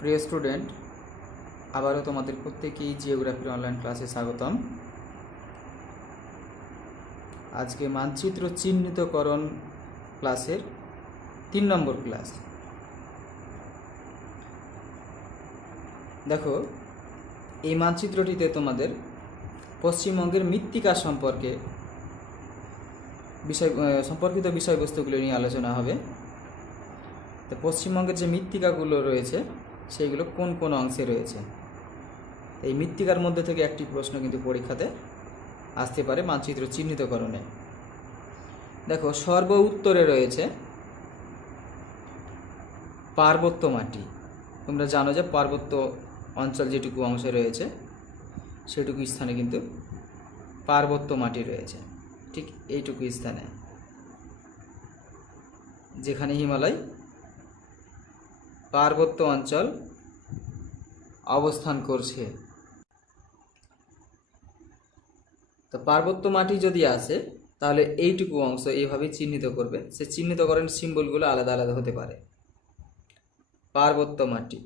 প্রিয় স্টুডেন্ট, আবারও তোমাদের প্রত্যেকেই জিওগ্রাফির অনলাইন ক্লাসে স্বাগতম। আজকে মানচিত্র চিহ্নিতকরণ ক্লাসের 3 নম্বর ক্লাস। দেখো, এই মানচিত্রটিতে তোমাদের পশ্চিমবঙ্গের মৃত্তিকা সম্পর্কিত বিষয়বস্তুগুলো নিয়ে আলোচনা হবে। তো পশ্চিমবঙ্গের যে মৃত্তিকাগুলো রয়েছে সেইগুলো কোন কোন অংশে রয়েছে, এই মৃত্তিকার মধ্যে থেকে একটি প্রশ্ন কিন্তু পরীক্ষাতে আসতে পারে মানচিত্র চিহ্নিতকরণে। দেখো, সর্ব উত্তরে রয়েছে পার্বত্য মাটি। তোমরা জানো যে পার্বত্য অঞ্চল যেটুকু অংশে রয়েছে সেটুকু স্থানে কিন্তু পার্বত্য মাটি রয়েছে। ঠিক এইটুকু স্থানে, যেখানে হিমালয় পার্বত্য অঞ্চল অবস্থান করছে। তো পার্বত্য মাটি যদি আসে তাহলে এইটুকু অংশ এইভাবে চিহ্নিত করবে। সে চিহ্নিতকরণ সিম্বলগুলো আলাদা আলাদা হতে পারে। পার্বত্য মাটি,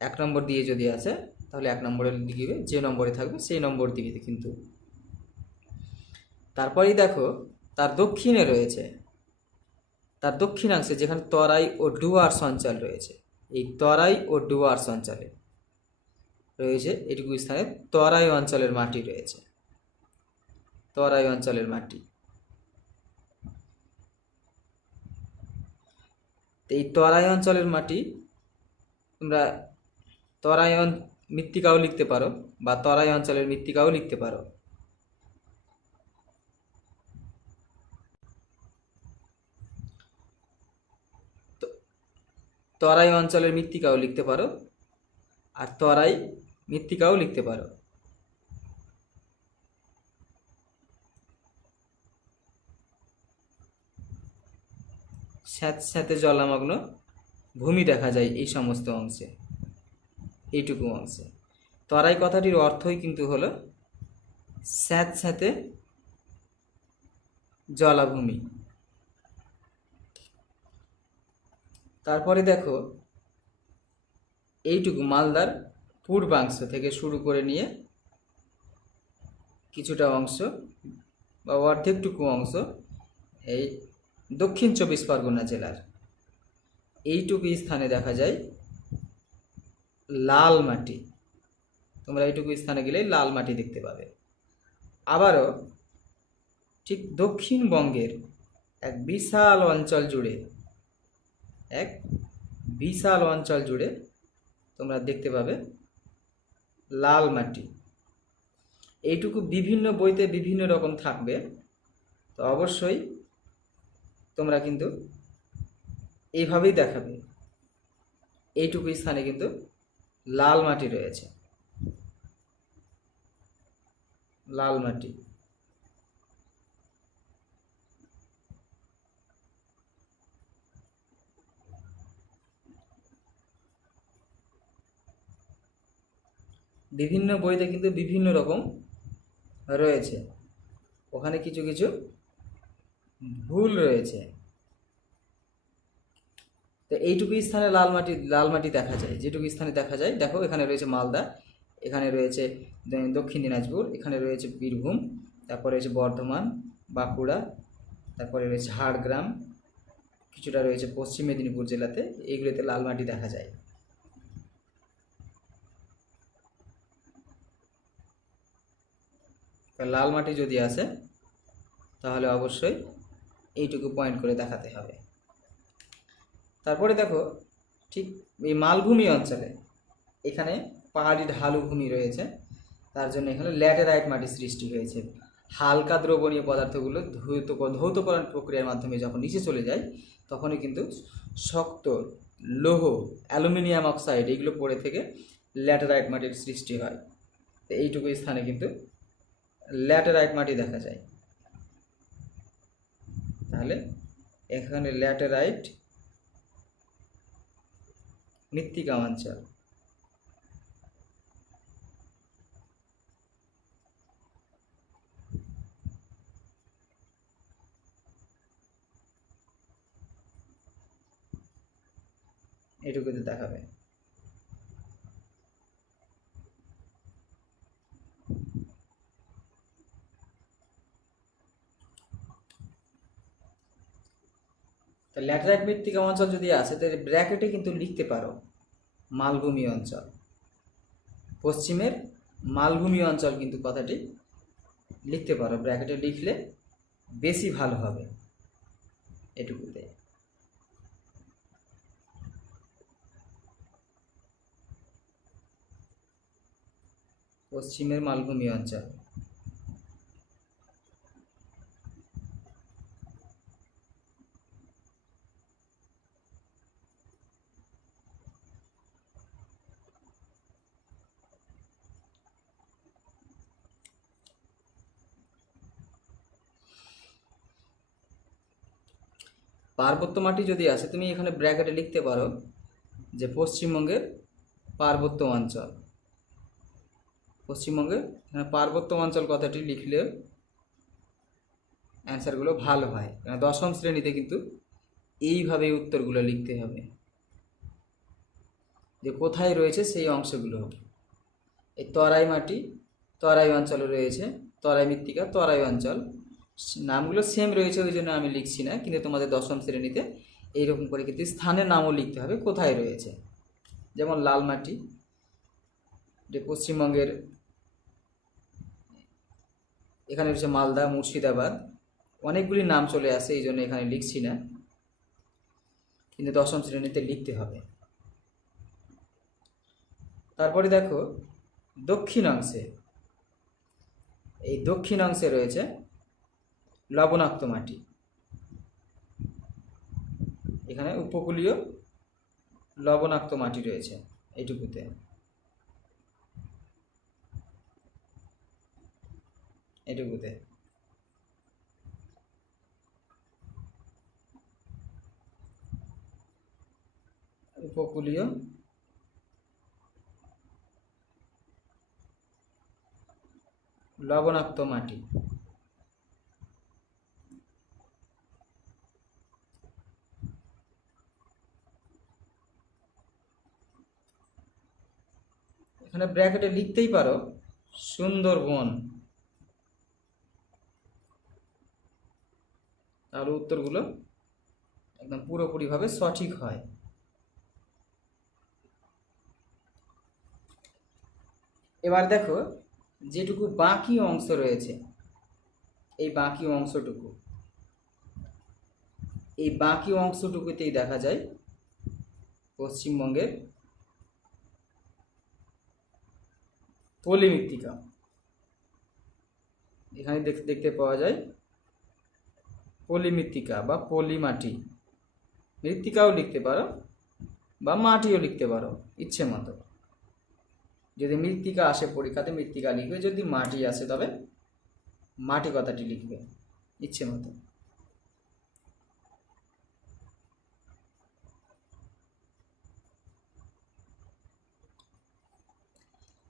এক নম্বর দিয়ে যদি আসে তাহলে 1 নম্বরে লিখবে, যে নম্বরে থাকবে সেই নম্বর দিবে কিন্তু। তারপরেই দেখো, তার দক্ষিণে রয়েছে, তার দক্ষিণাংশে যেখানে তরাই ও ডুয়ার্স অঞ্চল রয়েছে, এই তরাই ও ডুয়ার্স অঞ্চলে রয়েছে এটুকু স্থানে তরাই অঞ্চলের মাটি রয়েছে। তরাই অঞ্চলের মাটি, এই তরাই অঞ্চলের মাটি তোমরা তরাই মৃত্তিকাও লিখতে পারো বা তরাই অঞ্চলের মৃত্তিকাও লিখতে পারো। তরাই অঞ্চলের মৃত্তিকাও লিখতে পারো আর তরাই মৃত্তিকাও লিখতে পারো। স্যাঁতস্যাঁতে জলমগ্ন ভূমি দেখা যায় এই সমস্ত অংশে, এইটুকু অংশে। তরাই কথাটির অর্থই কিন্তু হলো স্যাঁতস্যাঁতে জলাভূমি। তারপরে দেখো, এইটুকু মালদার পূর্বাংশ থেকে শুরু করে নিয়ে কিছুটা অংশ বা অর্ধেকটুকু অংশ এই দক্ষিণ 24 পরগনা জেলার এইটুকু স্থানে দেখা যায় লাল মাটি। তোমরা এইটুকু স্থানে গেলে লাল মাটি দেখতে পাবে। আবারও ঠিক দক্ষিণবঙ্গের এক বিশাল অঞ্চল জুড়ে তোমরা দেখতে পাবে লাল মাটি। এইটুকু বিভিন্ন বইতে বিভিন্ন রকম থাকবে, তো অবশ্যই তোমরা কিন্তু এইভাবেই দেখাবে। এইটুকু স্থানে কিন্তু লাল মাটি রয়েছে, লাল মাটি। বিভিন্ন বইতে কিন্তু বিভিন্ন রকম রয়েছে, ওখানে কিছু কিছু ভুল রয়েছে। তো এইটুকু স্থানে লাল মাটি দেখা যায়, যেটুকু স্থানে দেখা যায়। দেখো, এখানে রয়েছে মালদা, এখানে রয়েছে দক্ষিণ দিনাজপুর, এখানে রয়েছে বীরভূম, তারপরে রয়েছে বর্ধমান, বাঁকুড়া, তারপরে রয়েছে ঝাড়গ্রাম, কিছুটা রয়েছে পশ্চিম মেদিনীপুর জেলাতে। এইগুলোতে লাল মাটি দেখা যায়। লাল মাটি যদি আসে তাহলে অবশ্যই এইটুকু পয়েন্ট করে দেখাতে হবে। তারপরে দেখো, ঠিক এই মালভূমি অঞ্চলে এখানে পাহাড়ি ঢালু ভূমি রয়েছে, তার জন্য এখানে ল্যাটেরাইট মাটি সৃষ্টি হয়েছে। হালকা দ্রবণীয় পদার্থগুলো ধৌতকরণ প্রক্রিয়ার মাধ্যমে যখন নিচে চলে যায় তখনই কিন্তু শক্ত লৌহ, অ্যালুমিনিয়াম অক্সাইড, এইগুলো পড়ে থেকে ল্যাটেরাইট মাটির সৃষ্টি হয়। তো এইটুকু স্থানে কিন্তু ল্যাটেরাইট মাটি দেখা যায়। তাহলে এখানে ল্যাটেরাইট মৃত্তিকা অঞ্চল। এইটুকুতে দেখাবে। তা ল্যাটেরাইট মৃত্তিকা অঞ্চল যদি আসে তাহলে ব্র্যাকেটে কিন্তু লিখতে পারো মালভূমি অঞ্চল, পশ্চিমের মালভূমি অঞ্চল কিন্তু কথাটি লিখতে পারো, ব্র্যাকেটে লিখলে বেশি ভালো হবে এটুকুতে। পশ্চিমের মালভূমি অঞ্চল। পার্বত্য মাটি যদি আসে তুমি এখানে ব্র্যাকেটে লিখতে পারো যে পশ্চিমবঙ্গের পার্বত্য অঞ্চল। পশ্চিমবঙ্গের এখানে পার্বত্য অঞ্চল কথাটি লিখলে অ্যান্সারগুলো ভালো হয়, কারণ দশম শ্রেণীতে কিন্তু এইভাবে উত্তরগুলো লিখতে হবে, যে কোথায় রয়েছে সেই অংশগুলো। এই তরাই মাটি, তরাই অঞ্চলে রয়েছে, তরাই মৃত্তিকা, তরাই অঞ্চল, নামগুলো সেম রয়েছে ওই জন্য আমি লিখছি না, কিন্তু তোমাদের দশম শ্রেণীতে এইরকম করে কিন্তু স্থানের নামও লিখতে হবে কোথায় রয়েছে। যেমন লাল মাটি, যে পশ্চিমবঙ্গের এখানে রয়েছে মালদা, মুর্শিদাবাদ, অনেকগুলি নাম চলে আসে, এই জন্য এখানে লিখছি না, কিন্তু দশম শ্রেণীতে লিখতে হবে। তারপরে দেখো দক্ষিণাংশে, এই দক্ষিণাংশে রয়েছে লবণাক্ত মাটি, এখানে উপকূলীয় লবণাক্ত মাটি রয়েছে এইটুকুতে। এটুকুতে উপকূলীয় লবণাক্ত মাটি। এখানে ব্র্যাকেটে লিখতেই পারো সুন্দরবন, তাহলে উত্তরগুলো একদম পুরোপুরিভাবে সঠিক হয়। এবার দেখো যেটুকু বাকি অংশ রয়েছে, এই বাকি অংশটুকু, এই বাকি অংশটুকুতেই দেখা যায় পশ্চিমবঙ্গের পলি মৃত্তিকা। এখানে দেখতে পাওয়া যায় পলি মৃত্তিকা বা পলি মাটি, মৃত্তিকাও লিখতে পারো বা মাটিও লিখতে পারো ইচ্ছে মতো। যদি মৃত্তিকা আসে পরীক্ষাতে মৃত্তিকা লিখবে, যদি মাটি আসে তবে মাটি কথাটি লিখবে ইচ্ছে মতো।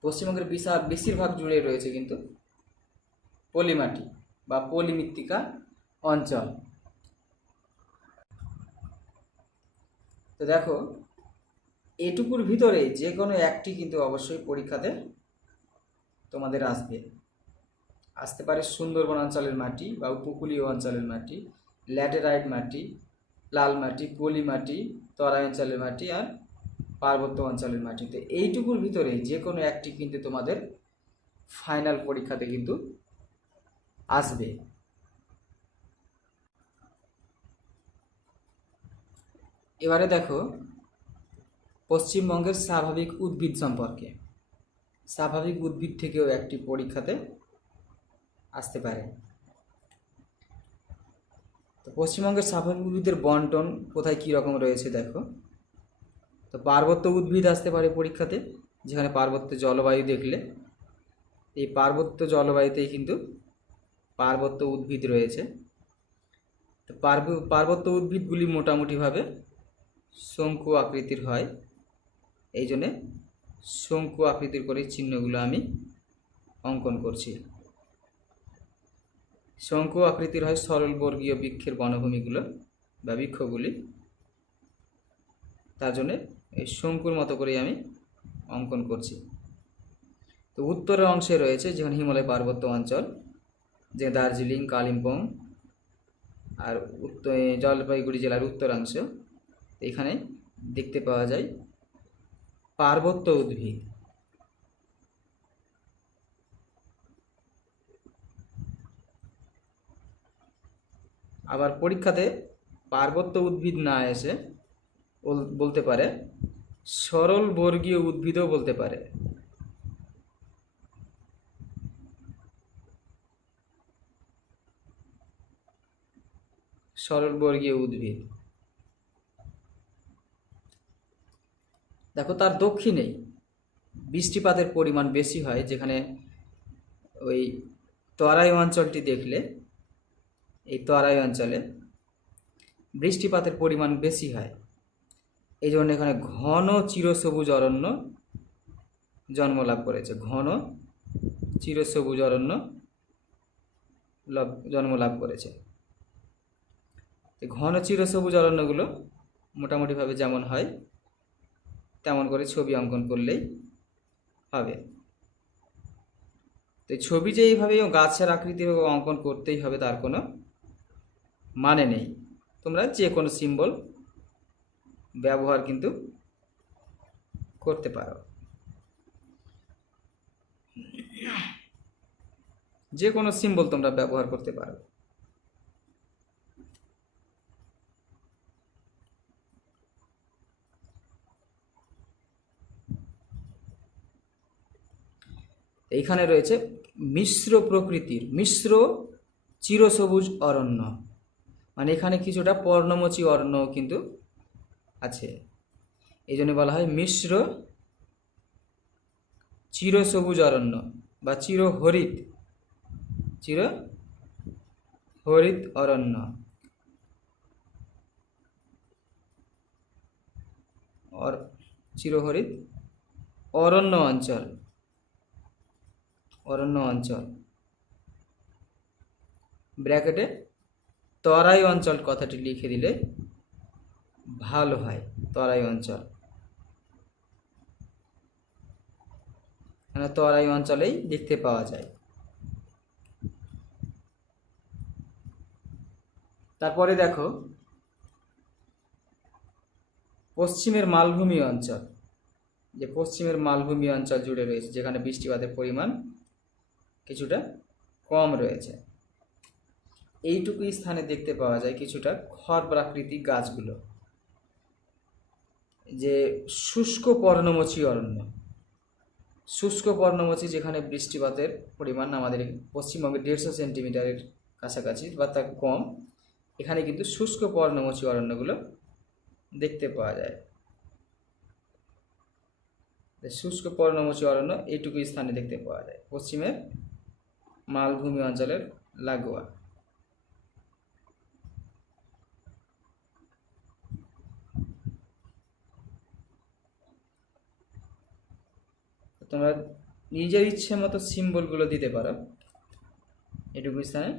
পশ্চিমবঙ্গের বেশিরভাগ জুড়ে রয়েছে কিন্তু পলি মাটি বা পলি মৃত্তিকা অঞ্চল। তো দেখো এটুকুর ভিতরে যে কোনো একটি কিন্তু অবশ্যই পরীক্ষাতে তোমাদের আসতে পারে। সুন্দরবন অঞ্চলের মাটি বা উপকূলীয় অঞ্চলের মাটি, ল্যাটেরাইট মাটি, লাল মাটি, পলি মাটি, তরাই অঞ্চলের মাটি আর পার্বত্য অঞ্চলের মাটি। তো এইটুকুর ভিতরে যে কোনো একটি কিন্তু তোমাদের ফাইনাল পরীক্ষাতে কিন্তু আসবে। এবারে দেখো পশ্চিমবঙ্গের স্বাভাবিক উদ্ভিদ সম্পর্কে, স্বাভাবিক উদ্ভিদ থেকেও একটি পরীক্ষাতে আসতে পারে। তো পশ্চিমবঙ্গের স্বাভাবিক উদ্ভিদের বন্টন কোথায় কী রকম রয়েছে দেখো। তো পার্বত্য উদ্ভিদ আসতে পারে পরীক্ষাতে, যেখানে পার্বত্য জলবায়ু দেখলে এই পার্বত্য জলবায়ুতেই কিন্তু পার্বত্য উদ্ভিদ রয়েছে। তো পার্বত্য উদ্ভিদগুলি মোটামুটিভাবে শঙ্কু আকৃতির হয়, এই জন্যে শঙ্কু আকৃতির করে চিহ্নগুলো আমি অঙ্কন করছি। শঙ্কু আকৃতির হয় সরলবর্গীয় বৃক্ষের বনভূমিগুলো বা বৃক্ষগুলি, তার জন্যে এই শঙ্কুর মতো করে আমি অঙ্কন করছি। তো উত্তরের অংশে রয়েছে যেখানে হিমালয় পার্বত্য অঞ্চল, যে দার্জিলিং, কালিম্পং আর উত্তর জলপাইগুড়ি জেলার উত্তরাংশ। এখানে দেখতে পাওয়া যায় পার্বত্য উদ্ভিদ। আবার পরীক্ষাতে পার্বত্য উদ্ভিদ না এসে বলতে পারে সরল বর্গীয় উদ্ভিদও বলতে পারে। সরল বর্গীয় উদ্ভিদ। দেখো তার দক্ষিণেই বৃষ্টিপাতের পরিমাণ বেশি হয়, যেখানে ওই তরাই অঞ্চলটি দেখলে, এই তরাই অঞ্চলে বৃষ্টিপাতের পরিমাণ বেশি হয়। এই জন্য এখানে ঘন চিরসবুজ অরণ্য জন্মলাভ করেছে। ঘন চিরসবুজ অরণ্য জন্মলাভ করেছে। ঘন চিরসবুজ অরণ্যগুলো মোটামুটিভাবে যেমন হয় তেমন করে ছবি অঙ্কন করলেই হবে। তো ছবি যে এইভাবে গাছের আকৃতি অঙ্কন করতেই হবে তার কোনো মানে নেই। তোমরা যে কোনো সিম্বল ব্যবহার কিন্তু করতে পারো, যে কোনো সিম্বল তোমরা ব্যবহার করতে পারো। এইখানে রয়েছে মিশ্র প্রকৃতির, মিশ্র চিরসবুজ অরণ্য, মানে এখানে কিছুটা পর্ণমোচী অরণ্য কিন্তু আছে। এই জন্য বলা হয় মিশ্র চিরসবুজ অরণ্য বা চিরহরিত অরণ্য। চিরহরিত অরণ্য অঞ্চল, ব্র্যাকেটে তরাই অঞ্চল কথাটি লিখে দিলে ভালো হয়। তরাই অঞ্চল, তরাই অঞ্চলেই দেখতে পাওয়া যায়। তারপরে দেখো পশ্চিমের মালভূমি অঞ্চল, যে পশ্চিমের মালভূমি অঞ্চল জুড়ে রয়েছে, যেখানে বৃষ্টিপাতের পরিমাণ কিছুটা কম রয়েছে। এইটুকু স্থানে দেখতে পাওয়া যায় কিছুটা খড় প্রাকৃতিক গাছগুলো, যে শুষ্ক পর্ণমোচী অরণ্য। শুষ্ক পর্ণমোচী, যেখানে বৃষ্টিপাতের পরিমাণ আমাদের পশ্চিমবঙ্গে 150 সেন্টিমিটারের কাছাকাছি বা তার কম, এখানে কিন্তু শুষ্ক পর্ণমোচী অরণ্যগুলো দেখতে পাওয়া যায়। শুষ্ক পর্ণমোচী অরণ্য এইটুকু স্থানে দেখতে পাওয়া যায় পশ্চিমের মালভূমি অঞ্চলের লাগোয়া। তোমরা নিজের ইচ্ছে মতো সিম্বলগুলো দিতে পারো। এটুকু স্থানে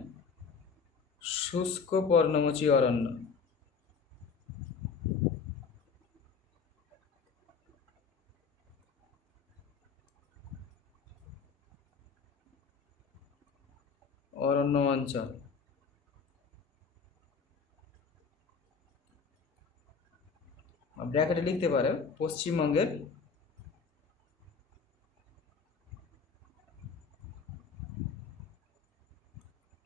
শুষ্ক পর্ণমোচী অরণ্য। অরণ্য অঞ্চল। ব্র্যাকেটে লিখতে পারো পশ্চিমবঙ্গের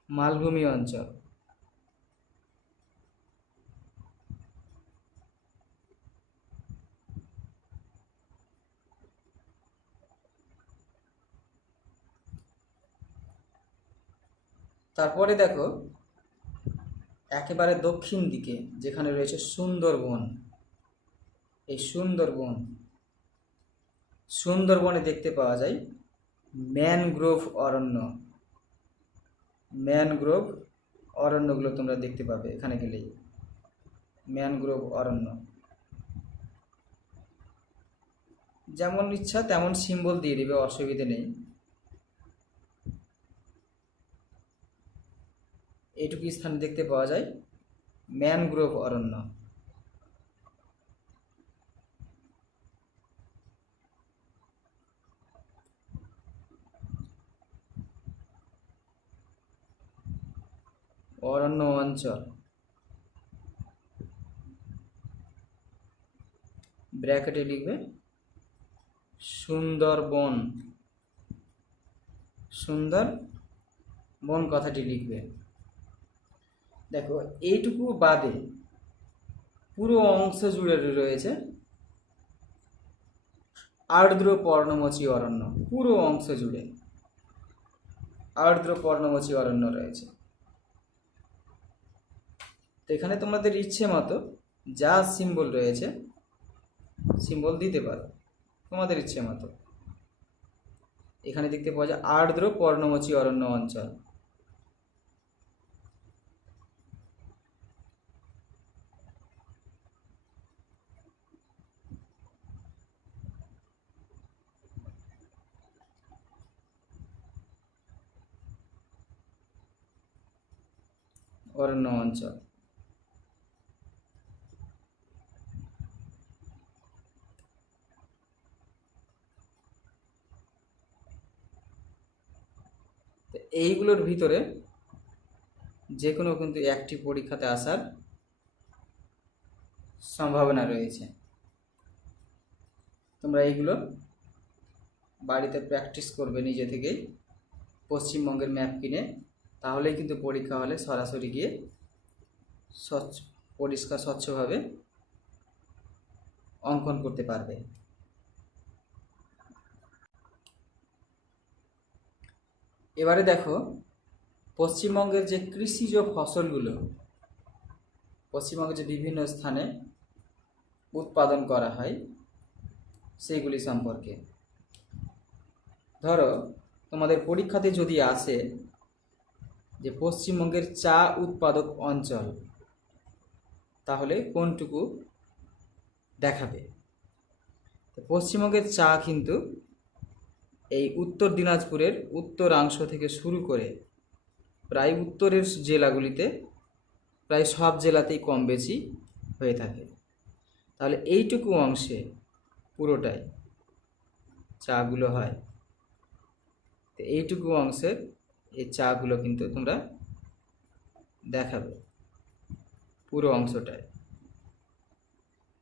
মালভূমি অঞ্চল। তারপরে দেখো একেবারে দক্ষিণ দিকে যেখানে রয়েছে সুন্দরবন। এই সুন্দরবনে দেখতে পাওয়া যায় ম্যানগ্রোভ অরণ্য। ম্যানগ্রোভ অরণ্যগুলো তোমরা দেখতে পাবে এখানে গেলেই। ম্যানগ্রোভ অরণ্য, যেমন ইচ্ছা তেমন সিম্বল দিয়ে দিবে, অসুবিধে নেই। এইটুকু স্থান দেখতে পাওয়া যায় ম্যানগ্রোভ অরণ্য। অরণ্য অঞ্চল, ব্র্যাকেটে লিখবে সুন্দরবন, সুন্দরবন কথাটি লিখবে। দেখো এইটুকু বাদে পুরো অংশ জুড়ে রয়েছে আর্দ্র পর্ণমোচী অরণ্য, পুরো অংশ জুড়ে আর্দ্র পর্ণমোচী অরণ্য রয়েছে। তো এখানে তোমাদের ইচ্ছে মতো যা সিম্বল রয়েছে সিম্বল দিতে পারো তোমাদের ইচ্ছে মতো। এখানে দেখতে পাওয়া যায় আর্দ্র পর্ণমোচী অরণ্য অঞ্চল। অরণ্য অঞ্চল, এইগুলোর ভিতরে যে কোনো কিন্তু একটি পরীক্ষাতে আসার সম্ভাবনা রয়েছে। তোমরা এইগুলো বাড়িতে প্র্যাকটিস করবে নিজে থেকেই পশ্চিমবঙ্গের ম্যাপ কিনে, তাহলেই কিন্তু পরীক্ষা হলে সরাসরি গিয়ে পরিষ্কার স্বচ্ছভাবে অঙ্কন করতে পারবে। এবারে দেখো পশ্চিমবঙ্গের যে কৃষিজ ফসলগুলো পশ্চিমবঙ্গের যে বিভিন্ন স্থানে উৎপাদন করা হয় সেইগুলি সম্পর্কে। ধরো তোমাদের পরীক্ষাতে যদি আসে যে পশ্চিমবঙ্গের চা উৎপাদক অঞ্চল, তাহলে কোনটুকু দেখাবে? পশ্চিমবঙ্গের চা কিন্তু এই উত্তর দিনাজপুরের উত্তরাংশ থেকে শুরু করে প্রায় উত্তরের জেলাগুলিতে প্রায় সব জেলাতেই কম বেশি হয়ে থাকে। তাহলে এইটুকু অংশে পুরোটাই চাগুলো হয়। তো এইটুকু অংশের এই চাগুলো কিন্তু তোমরা দেখাবে পুরো অংশটায়।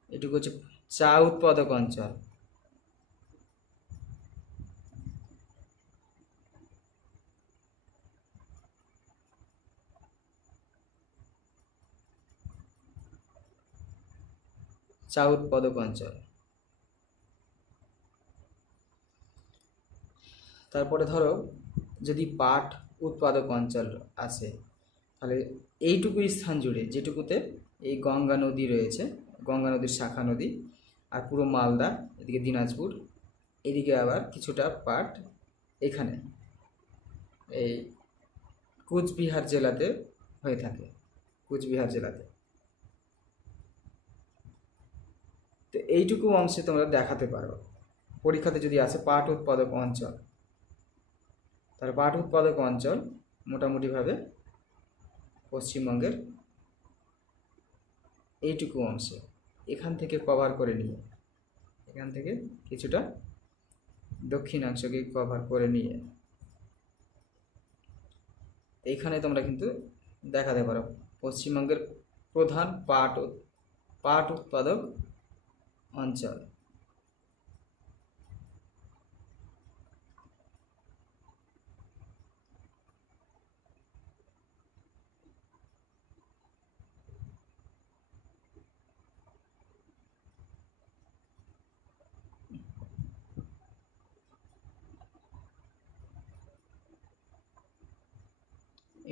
এটুকু হচ্ছে চা উৎপাদক অঞ্চল। চা উৎপাদক অঞ্চল। তারপরে ধরো যদি পাট উৎপাদক অঞ্চল আসে, তাহলে এইটুকু স্থান জুড়ে যেটুকুতে এই গঙ্গা নদী রয়েছে, গঙ্গা নদীর শাখা নদী, আর পুরো মালদা, এদিকে দিনাজপুর, এদিকে আবার কিছুটা পাট এখানে এই কুচবিহার জেলাতে হয়ে থাকে, কুচবিহার জেলাতে। তো এইটুকু অংশে তোমরা দেখাতে পারো পরীক্ষাতে যদি আসে পাট উৎপাদক অঞ্চল। তাহলে পাট উৎপাদক অঞ্চল মোটামুটিভাবে পশ্চিমবঙ্গের এইটুকু অংশে এখান থেকে কভার করে নিয়ে, এখান থেকে কিছুটা দক্ষিণাংশকে কভার করে নিয়ে এইখানে তোমরা কিন্তু দেখাতে পারো পশ্চিমবঙ্গের প্রধান পাট উৎপাদক অঞ্চল।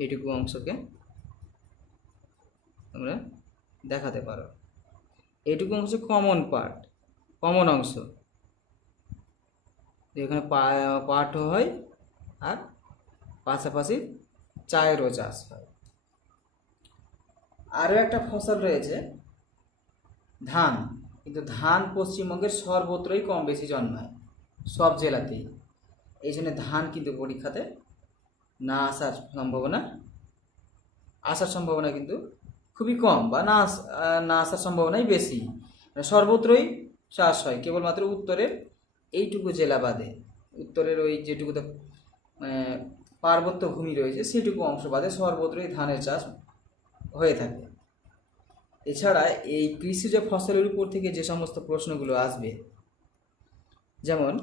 এইটুকু অংশকে তোমরা দেখাতে পারো। এইটুকু অংশ কমন অংশ, এখানে পাটও হয় আর পাশাপাশি চায়েরও চাষ হয়। আরও একটা ফসল রয়েছে ধান, কিন্তু ধান পশ্চিমবঙ্গের সর্বত্রই কম বেশি জন্মায়, সব জেলাতেই। এই জন্য ধান কিন্তু পরীক্ষাতে না আসার সম্ভাবনা কিন্তু খুবই কম, বা না আসার সম্ভাবনাই বেশি। সর্বত্রই চাষ হয়, কেবলমাত্র উত্তরের এইটুকু জেলা বাদে, উত্তরের ওই যেটুকুতে পার্বত্য ভূমি রয়েছে সেটুকু অংশ বাদে সর্বত্রই ধানের চাষ হয়ে থাকে। এছাড়া এই কৃষিজ ফসলের উপর থেকে যে সমস্ত প্রশ্নগুলো আসবে, যেমন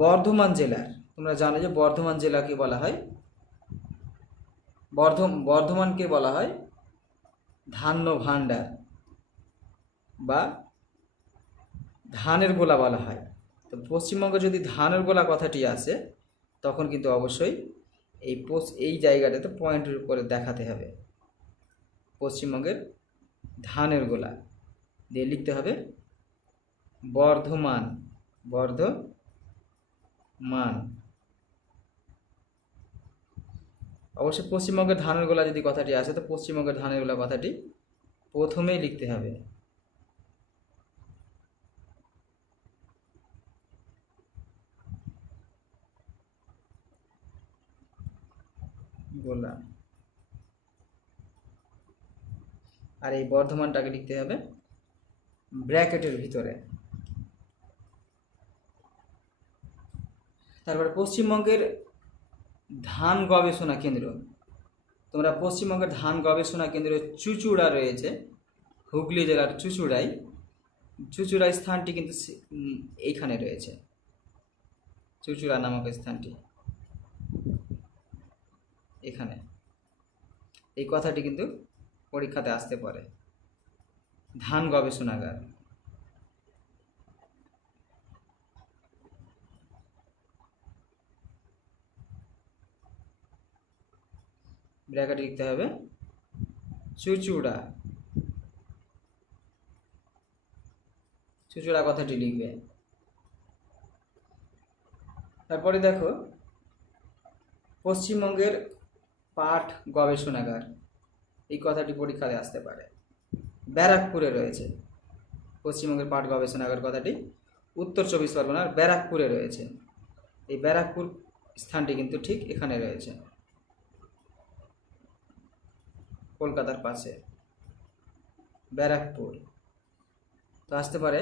বর্ধমান জেলার, তোমরা জানো যে বর্ধমান জেলাকে বলা হয় বর্ধমানকে বলা হয় ধান্য ভাণ্ডার বা ধানের গোলা বলা হয়। তো পশ্চিমবঙ্গে যদি ধানের গোলা কথাটি আসে, তখন কিন্তু অবশ্যই এই জায়গাটাতে পয়েন্টের উপরে দেখাতে হবে পশ্চিমবঙ্গের ধানের গোলা দিয়ে লিখতে হবে বর্ধমান, বর্ধমান। অবশ্যই পশ্চিমবঙ্গের ধানের গোলা যদি কথাটি আসে, তো পশ্চিমবঙ্গের ধানের গোলা কথাটি প্রথমেই লিখতে হবে। গোলা। আর এই বর্ধমানটাকে লিখতে হবে ব্র্যাকেটের ভিতরে। তারপরে পশ্চিমবঙ্গের ধান গবেষণা কেন্দ্র, তোমরা পশ্চিমবঙ্গের ধান গবেষণা কেন্দ্র চুঁচুড়া রয়েছে, হুগলি জেলার চুঁচুড়ায় স্থানটি কিন্তু এইখানে রয়েছে, চুঁচুড়া নামক স্থানটি এখানে। এই কথাটি কিন্তু পরীক্ষাতে আসতে পারে, ধান গবেষণাগার। ব্র্যাকেটে লিখতে হবে চুঁচুড়া, চুঁচুড়া কথাটি লিখবে। তারপরে দেখো পশ্চিমবঙ্গের পাট গবেষণাগার, এই কথাটি পরীক্ষাতে আসতে পারে, ব্যারাকপুরে রয়েছে। পশ্চিমবঙ্গের পাট গবেষণাগার কথাটি উত্তর চব্বিশ পরগনার ব্যারাকপুরে রয়েছে। এই ব্যারাকপুর স্থানটি কিন্তু ঠিক এখানে রয়েছে, কলকাতার পাশে ব্যারাকপুর। তো আসতে পারে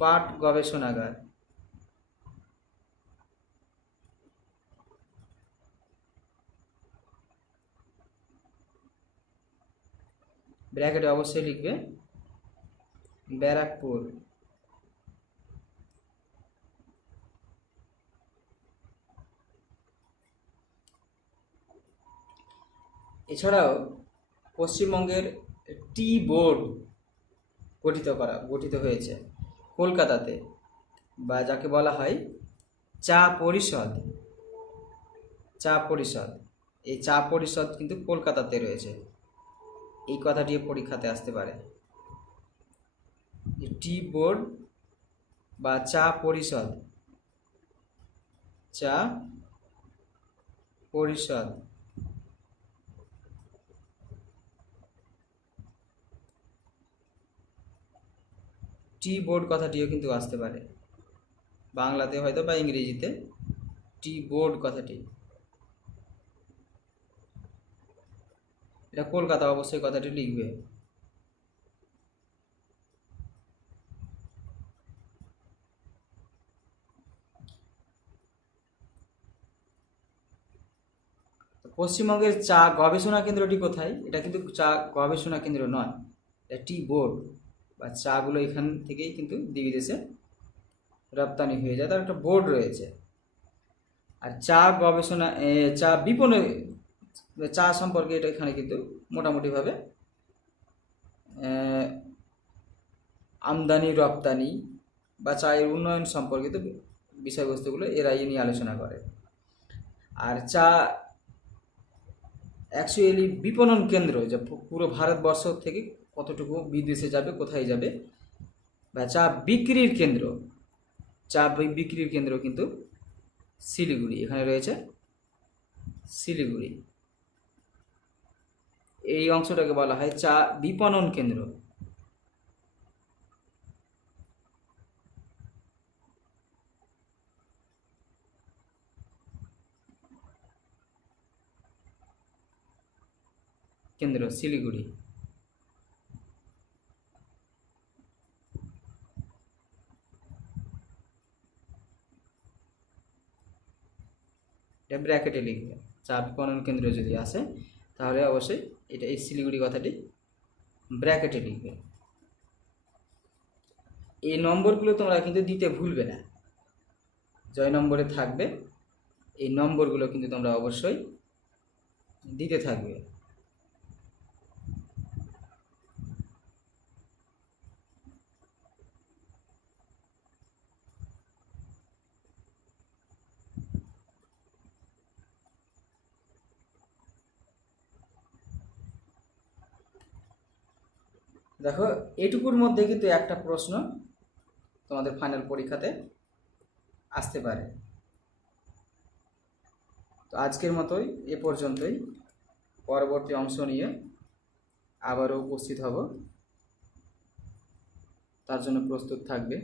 পাট গবেষণাগার। ব্র্যাকেটে অবশ্যই লিখবে ব্যারাকপুর। এছাড়াও পশ্চিমবঙ্গের টি বোর্ড গঠিত হয়েছে কলকাতাতে, বা যাকে বলা হয় চা পরিষদ। এই চা পরিষদ কিন্তু কলকাতাতে রয়েছে। এই কথাটি পরীক্ষাতে আসতে পারে, টি বোর্ড বা চা পরিষদ, চা পরিষদ। টি বোর্ড কথাটিও কিন্তু আসতে পারে, বাংলাতে হয়তো বা ইংরেজিতে টি বোর্ড কথাটি। এটা কলকাতা, অবশ্যই কথাটি লিখবে। পশ্চিমবঙ্গের চা গবেষণা কেন্দ্রটি কোথায়? এটা কিন্তু চা গবেষণা কেন্দ্র নয়, এটা টি বোর্ড, বা চাগুলো এখান থেকেই কিন্তু বিদেশে রপ্তানি হয়ে যায়, তার একটা বোর্ড রয়েছে। আর চা গবেষণা চা বিপণন, চা সম্পর্কে এটা এখানে কিন্তু মোটামুটিভাবে আমদানি রপ্তানি বা চায়ের উন্নয়ন সম্পর্কিত বিষয়বস্তুগুলো এরা নিয়ে আলোচনা করে। আর চা অ্যাকচুয়ালি বিপণন কেন্দ্র, যে পুরো ভারতবর্ষ থেকে কতটুকু বিদেশে যাবে, কোথায় যাবে, বা চা বিক্রির কেন্দ্র কিন্তু শিলিগুড়ি, এখানে রয়েছে শিলিগুড়ি। এই অংশটাকে বলা হয় চা বিপণন কেন্দ্র। শিলিগুড়ি। এটা ব্র্যাকেটে লিখবে, চা বিপণন কেন্দ্র যদি আসে তাহলে অবশ্যই এটা এই শিলিগুড়ি কথাটি ব্র্যাকেটে লিখবে। এই নম্বরগুলো তোমরা কিন্তু দিতে ভুলবে না, জয় নম্বরে থাকবে এই নম্বরগুলো কিন্তু তোমরা অবশ্যই দিতে থাকবে। দেখো এটুকুর মধ্যে কিন্তু একটা প্রশ্ন তোমাদের ফাইনাল পরীক্ষাতে আসতে পারে। তো আজকের মতোই এ পর্যন্তই, পরবর্তী অংশ নিয়ে আবারও উপস্থিত হব, তার জন্য প্রস্তুত থাকবে।